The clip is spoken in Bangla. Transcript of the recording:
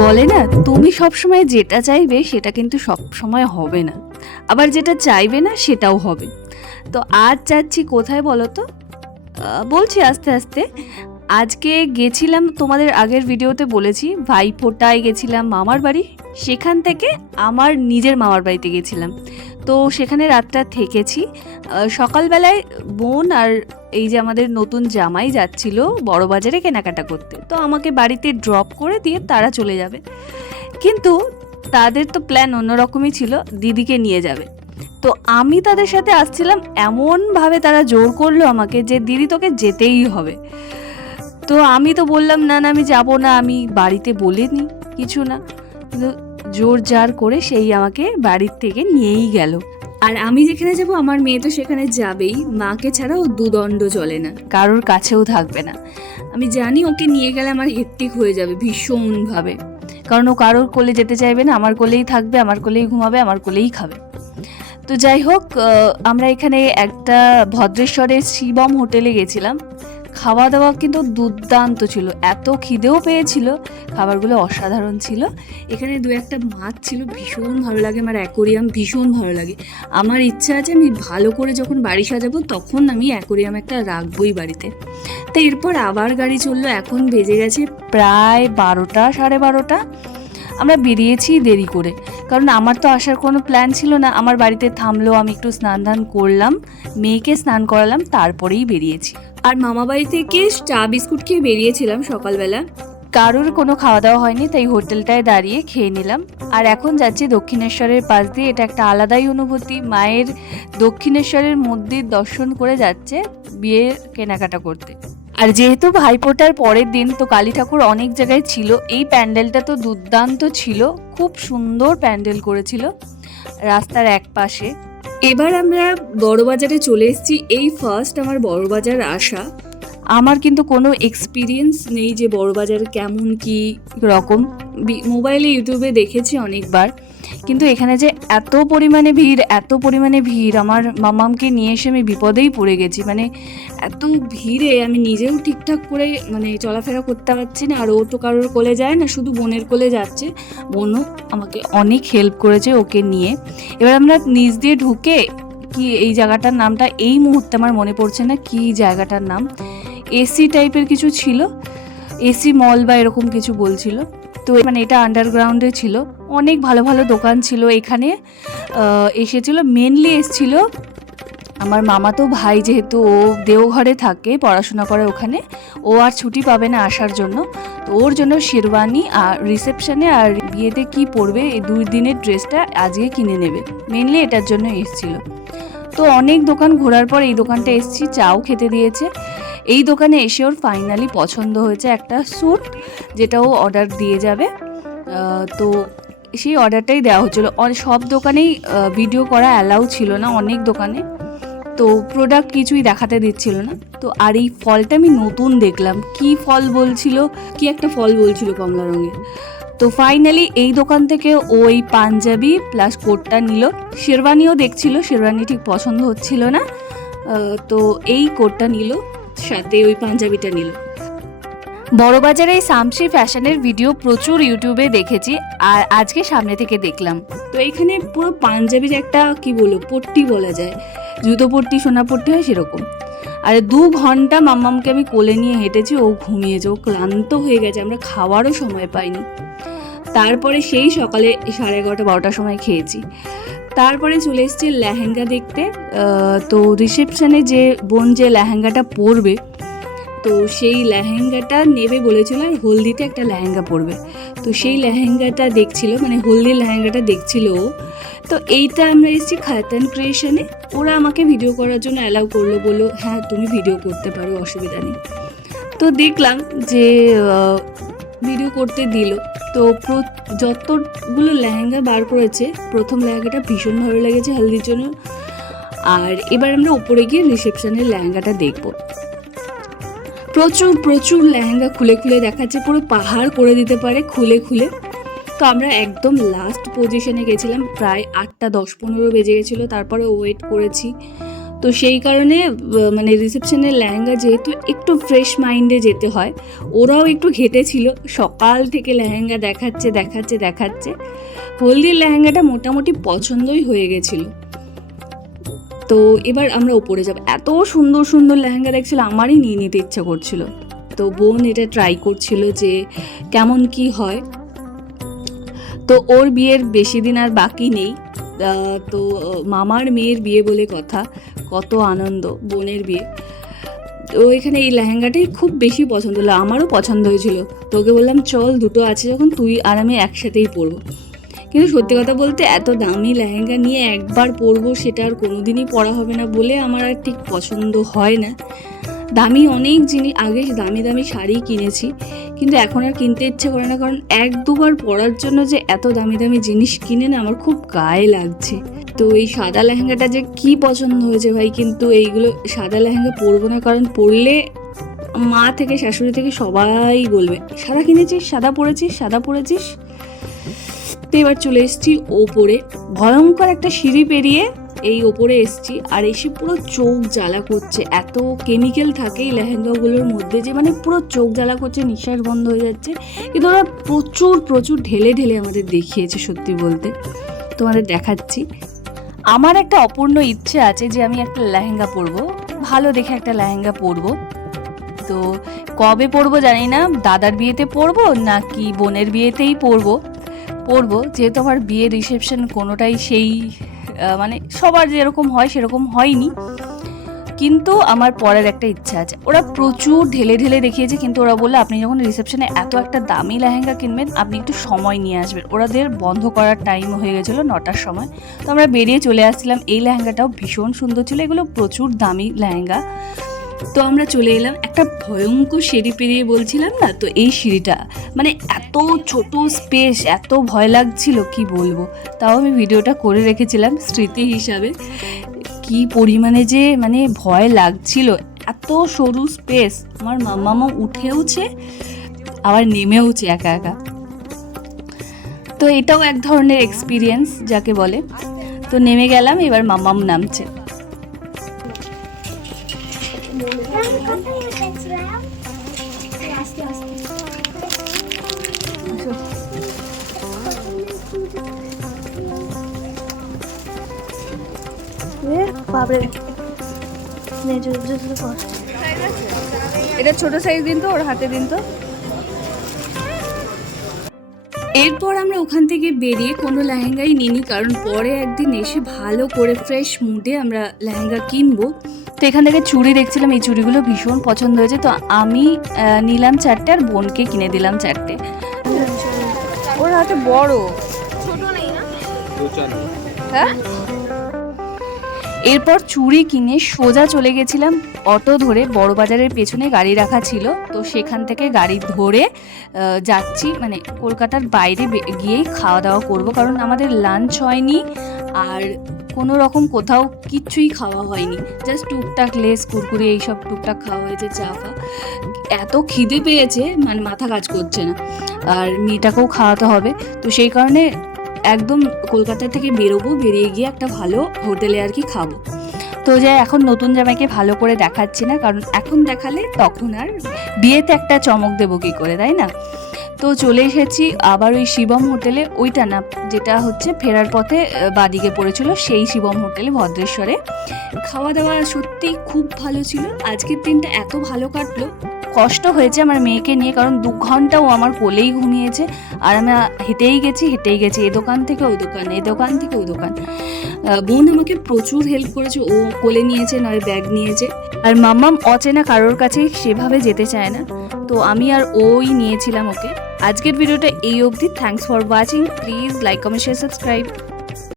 বলে না, তুমি সবসময় যেটা চাইবে সেটা কিন্তু সব সময় হবে না। আবার যেটা চাইবে না সেটাও হবে। তো আজ যাচ্ছি কোথায় বলো তো? বলছি আস্তে আস্তে। আজকে গেছিলাম, তোমাদের আগের ভিডিওতে বলেছি, ভাইফোঁটায় গেছিলাম মামার বাড়ি। সেখান থেকে আমার নিজের মামার বাড়িতে গেছিলাম। তো সেখানে রাতটা থেকেছি। সকালবেলায় বোন আর এই যে আমাদের নতুন জামাই যাচ্ছিল বড় বাজারে কেনাকাটা করতে, তো আমাকে বাড়িতে ড্রপ করে দিয়ে তারা চলে যাবে। কিন্তু তাদের তো প্ল্যান অন্যরকমই ছিল, দিদিকে নিয়ে যাবে। তো আমি তাদের সাথে আসছিলাম, এমনভাবে তারা জোর করল আমাকে যে দিদি তোকে যেতেই হবে। তো আমি তো বললাম, না না, আমি যাব না, আমি বাড়িতে বলিনি কিছু না। কিন্তু জোর জার করে সেই আমাকে বাড়ির থেকে নিয়েই গেল। আর আমি যেখানে যাব আমার মেয়ে তো সেখানে যাবেই। মাকে ছাড়া ও দুদণ্ড চলে না। কারোর কাছেও থাকবে না। আমি জানি ওকে নিয়ে গেলে আমার হেক্টিক হয়ে যাবে ভীষণভাবে। কারণ ও কারোর কোলে যেতে চাইবে না আমার কোলেই থাকবে আমার কোলেই ঘুমাবে আমার কোলেই খাবে। তো যাই হোক আমরা এখানে একটা ভদ্রেশ্বরের শিবম হোটেলে গেছিলাম। খাওয়া দাওয়া কিন্তু দুর্দান্ত ছিল। এত খিদেও পেয়েছিল। খাবারগুলো অসাধারণ ছিল। এখানে দু একটা মাছ ছিল, ভীষণ ভালো লাগে। আমার অ্যাকোরিয়াম ভীষণ ভালো লাগে। আমার ইচ্ছা আছে আমি ভালো করে যখন বাড়ি সাজাবো, তখন আমি অ্যাকোরিয়াম একটা রাখবোই বাড়িতে। তো এরপর আবার গাড়ি চলল। এখন বেজে গেছে প্রায় বারোটা, সাড়ে বারোটা। আমরা বেরিয়েছি দেরি করে। কারণ আমার তো আসার কোনো প্ল্যান ছিল না। আমার বাড়িতে থামলো, আমি একটু স্নান ধান করলাম, মেয়েকে স্নান করালাম, তারপরেই বেরিয়েছি। আর মামা বাড়ি থেকে চা, বিস্কুট খেয়ে বেরিয়েছিলাম সকালবেলা। কারোর কোনো খাওয়া দাওয়া হয়নি, তাই হোটেলটায় দাঁড়িয়ে খেয়ে নিলাম। আর এখন যাচ্ছি দক্ষিণেশ্বরের পাশ দিয়ে। এটা একটা আলাদাই অনুভূতি। মায়ের দক্ষিণেশ্বরের মন্দির দর্শন করে যাচ্ছে বিয়ের কেনাকাটা করতে। আর যেহেতু ভাইফোঁটার পরের দিন তো কালী ঠাকুর অনেক জায়গায় ছিল, এই প্যান্ডেলটা তো দুর্দান্ত ছিল। খুব সুন্দর প্যান্ডেল করেছিল রাস্তার এক পাশে। এবার আমরা বড়বাজারে চলে এসেছি। এই ফার্স্ট আমার বড়বাজার আসা। আমার কিন্তু কোনো এক্সপিরিয়েন্স নেই যে বড়বাজার কেমন কি রকম। মোবাইলে ইউটিউবে দেখেছি অনেকবার। কিন্তু এখানে যে এত পরিমাণে ভিড়, এত পরিমাণে ভিড়, আমার মামামকে নিয়ে এসে আমি বিপদেই পড়ে গেছি। মানে এত ভিড়ে আমি নিজেও ঠিকঠাক করে মানে চলাফেরা করতে পারছি না। আর ও তো কারোর কোলে যায় না, শুধু বোনের কোলে যাচ্ছে। বোনও আমাকে অনেক হেল্প করেছে ওকে নিয়ে। এবার আমরা নিচ দিয়ে ঢুকে কি এই জায়গাটার নামটা, এই মুহূর্তে আমার মনে পড়ছে না কি জায়গাটার নাম। এসি টাইপের কিছু ছিল এসি মল বা এরকম কিছু বলছিল। তো মানে এটা আন্ডারগ্রাউন্ডে ছিল। অনেক ভালো ভালো দোকান ছিল এখানে। এসেছিল মেনলি এসছিল আমার মামাতো ভাই যেহেতু ও দেওঘরে থাকে, পড়াশোনা করে ওখানে। ও আর ছুটি পাবে না আসার জন্য। তো ওর জন্য শেরওয়ানি আর রিসেপশনে আর বিয়েতে কি পরবে, এই দুই দিনের ড্রেসটা আজকে কিনে নেবে। মেনলি এটার জন্য এসছিল। তো অনেক দোকান ঘোরার পর এই দোকানটা এসছি, চাও খেতে দিয়েছে। এই দোকানে এসে ওর ফাইনালি পছন্দ হয়েছে একটা স্যুট যেটা ও অর্ডার দিয়ে যাবে। তো সেই অর্ডারটাই দেওয়া হচ্ছিল। সব দোকানেই ভিডিও করা অ্যালাউ ছিল না অনেক দোকানে। তো প্রোডাক্ট কিছুই দেখাতে দিচ্ছিল না। তো আর এই ফলটা আমি নতুন দেখলাম। কি ফল বলছিল? কি একটা ফল বলছিল কমলা রঙের? তো ফাইনালি এই দোকান থেকে ও এই পাঞ্জাবি প্লাস কোটটা নিল। শেরওয়ানিও দেখছিল। শেরওয়ানি ঠিক পছন্দ হচ্ছিল না। তো এই কোটটা নিল। সাথে ওই পাঞ্জাবিটা নিল বড়বাজারে এই সামসি ফ্যাশনের ভিডিও প্রচুর ইউটিউবে দেখেছি আর আজকে সামনে থেকে দেখলাম। তো এখানে পুরো পাঞ্জাবির একটা কি বলব পট্টি বলা যায়। জুতো পট্টি সোনা পট্টি হয় সেরকম। আর দু ঘণ্টা মাম্মামকে আমি কোলে নিয়ে হেঁটেছি ও ঘুমিয়েছে ও ক্লান্ত হয়ে গেছে আমরা খাওয়ারও সময় পাইনি। তারপরে সেই সকালে সাড়ে এগারোটা বারোটার সময় খেয়েছি। তারপরে চলে এসেছি লেহেঙ্গা দেখতে। তো রিসেপশনে যে বোন যে লেহেঙ্গাটা পরবে, তো সেই লেহেঙ্গাটা নেবে বলেছিল আর হলদিতে একটা লেহেঙ্গা পরবে। তো সেই লেহেঙ্গাটা দেখছিল মানে হলদির লেহেঙ্গাটা দেখছিল ও। তো এইটা আমরা এসেছি খায়তান ক্রিয়েশনে ওরা আমাকে ভিডিও করার জন্য অ্যালাউ করল, বলল হ্যাঁ তুমি ভিডিও করতে পারো, অসুবিধা নেই। তো দেখলাম যে ভিডিও করতে দিল। তো যতগুলো লেহেঙ্গা বার করেছে, প্রথম লেহেঙ্গাটা ভীষণ ভালো লেগেছে হলদির জন্য। আর এবার আমরা উপরে গিয়ে রিসেপশনের লেহেঙ্গাটা দেখব। প্রচুর প্রচুর লেহেঙ্গা খুলে খুলে দেখাচ্ছে, পুরো পাহাড় করে দিতে পারে খুলে খুলে। তো আমরা একদম লাস্ট পজিশনে গেছিলাম, প্রায় আটটা, দশ, পনেরো বেজে গেছিল, তারপরে ওয়েট করেছি। তো সেই কারণে মানে রিসেপশনের লেহেঙ্গা যেহেতু একটু ফ্রেশ মাইন্ডে যেতে হয়, ওরাও একটু ঘেটেছিল। সকাল থেকে লেহেঙ্গা দেখাচ্ছে দেখাচ্ছে দেখাচ্ছে। হলদির লেহেঙ্গাটা মোটামুটি পছন্দই হয়ে গেছিল। তো এবার আমরা উপরে যাব। এত সুন্দর সুন্দর লেহেঙ্গা দেখছিল, আমারই নিয়ে নিতে ইচ্ছা করছিল। তো বোন এটা ট্রাই করছিল যে কেমন কি হয়। তো ওর বিয়ের বেশি দিন আর বাকি নেই। তো মামার মেয়ের বিয়ে বলে কথা। কত আনন্দ, বোনের বিয়ে। তো এখানে এই লেহেঙ্গাটাই খুব বেশি পছন্দ হলো, আমারও পছন্দ হয়েছিল। তোকে বললাম, চল, দুটো আছে যখন, তুই আর আমি একসাথেই পরবো। কিন্তু সত্যি কথা বলতে, এত দামি লেহেঙ্গা নিয়ে একবার পরবো, সেটা আর কোনোদিনই পরা হবে না বলে আমার আর ঠিক পছন্দ হয় না। দামি অনেক জিনিস, আগে দামি দামি শাড়ি কিনেছি, কিন্তু এখন আর কিনতে ইচ্ছে করে না, কারণ এক দুবার পরার জন্য যে এত দামি দামি জিনিস কিনে না আমার খুব গায়ে লাগছে। তো এই সাদা লেহেঙ্গাটা যে কি পছন্দ হয়েছে ভাই, কিন্তু এইগুলো সাদা লেহেঙ্গা পরবো না, কারণ পরলে মা থেকে, শাশুড়ি থেকে সবাই বলবে, সাদা কিনেছিস, সাদা পরেছিস সাদা পরেছিস? তো এবার চলে এসেছি ওপরে। ভয়ঙ্কর একটা সিঁড়ি পেরিয়ে এই ওপরে এসছি, আর এসে পুরো চোখ জ্বালা করছে। এত কেমিক্যাল থাকে এই লেহেঙ্গাগুলোর মধ্যে যে মানে পুরো চোখ জ্বালা করছে, নিঃশ্বাস বন্ধ হয়ে যাচ্ছে। কিন্তু ওরা প্রচুর প্রচুর ঢেলে ঢেলে আমাদের দেখিয়েছে সত্যি বলতে। তোমাদের দেখাচ্ছি। আমার একটা অপূর্ণ ইচ্ছে আছে যে আমি একটা লেহেঙ্গা পরবো। ভালো দেখে একটা লেহেঙ্গা পরবো। তো কবে পরবো জানি না, দাদার বিয়েতে পরবো নাকি বোনের বিয়েতেই পরবো? পরবো, যেহেতু আমার বিয়ে রিসেপশন কোনোটাই সেই মানে সবার যেরকম হয় সেরকম হয়নি। কিন্তু আমার পরের একটা ইচ্ছা আছে। ওরা প্রচুর ঢেলে ঢেলে দেখিয়েছে, কিন্তু ওরা বলল, আপনি যখন রিসেপশনে এত একটা দামি লেহেঙ্গা কিনবেন, আপনি একটু সময় নিয়ে আসবেন। ওরাদের বন্ধ করার টাইম হয়ে গেছিল নটার সময়। তো আমরা বেরিয়ে চলে আসছিলাম। এই লেহেঙ্গাটাও ভীষণ সুন্দর ছিল। এগুলো প্রচুর দামি লেহেঙ্গা। তো আমরা চলে এলাম একটা ভয়ঙ্কর সিঁড়ি পেরিয়ে বলছিলাম না? তো এই সিঁড়িটা মানে এত ছোট স্পেস এত ভয় লাগছিল, কি বলব? তাও আমি ভিডিওটা করে রেখেছিলাম স্মৃতি হিসাবে। কি পরিমাণে যে মানে ভয় লাগছিল, এত সরু স্পেস আমার মাম্মামা উঠেওছে, আবার নেমেওছে একা একা। তো এটাও এক ধরনের এক্সপিরিয়েন্স যাকে বলে। তো নেমে গেলাম, এবার মাম্মাম নামছে। বাবরে নে এটা ছোট সাইজ দিন তো ওর হাতে দিন তো। এরপর আমরা ওখান থেকে বেরিয়ে কোনো লেহেঙ্গাই নিইনি কারণ পরে একদিন এসে ভালো করে ফ্রেশ মুডে আমরা লেহেঙ্গা কিনবো। তো এখান থেকে চুড়ি দেখছিলাম এই চুড়িগুলো ভীষণ পছন্দ হয়েছে। তো আমি নিলাম চারটে আর বোনকে কিনে দিলাম চারটে। ওর হাতে বড়। হ্যাঁ? এরপর চুড়ি কিনে সোজা চলে গেছিলাম। অটো ধরে বড় বাজারের পেছনে গাড়ি রাখা ছিল। তো সেখান থেকে গাড়ি ধরে যাচ্ছি। মানে কলকাতার বাইরে গিয়েই খাওয়া দাওয়া করব। কারণ আমাদের লাঞ্চ হয়নি আর কোনো রকম কোথাও কিচ্ছুই খাওয়া হয়নি। জাস্ট টুকটাক লেস কুরকুরি এইসব টুকটাক খাওয়া হয়েছে, চা ফা। এত খিদে পেয়েছে মানে মাথা কাজ করছে না। আর মেয়েটাকেও খাওয়াতে হবে। তো সেই কারণে একদম কলকাতা থেকে বেরোবো, বেরিয়ে গিয়ে একটা ভালো হোটেলে আর কি খাব। তো যে এখন নতুন জামাইকে ভালো করে দেখাচ্ছি না, কারণ এখন দেখালে তখন আর বিয়েতে একটা চমক দেবো কী করে, তাই না? তো চলে এসেছি আবার ওই শিবম হোটেলে, ওইটা না, যেটা হচ্ছে ফেরার পথে বাদিকে পড়েছিল, সেই শিবম হোটেলে, ভদ্রেশ্বরে। খাওয়া দাওয়া সত্যিই খুব ভালো ছিল, আজকের দিনটা এত ভালো কাটলো কষ্ট হয়েছে আমার মেয়েকে নিয়ে, কারণ দু ঘণ্টা ও আমার কোলেই ঘুমিয়েছে। আর আমি হেঁটেই গেছি হেঁটেই গেছি। এ দোকান থেকে ওই দোকান, এ দোকান থেকে ওই দোকান। বোন আমাকে প্রচুর হেল্প করেছে। ও কোলে নিয়েছে নয় ব্যাগ নিয়েছে। আর মাম্মাম অচেনা কারোর কাছে সেভাবে যেতে চায় না। তো আমি আর ওই নিয়েছিলাম ওকে। আজকের ভিডিওটা এই অবধি। Thanks for watching please like comment share subscribe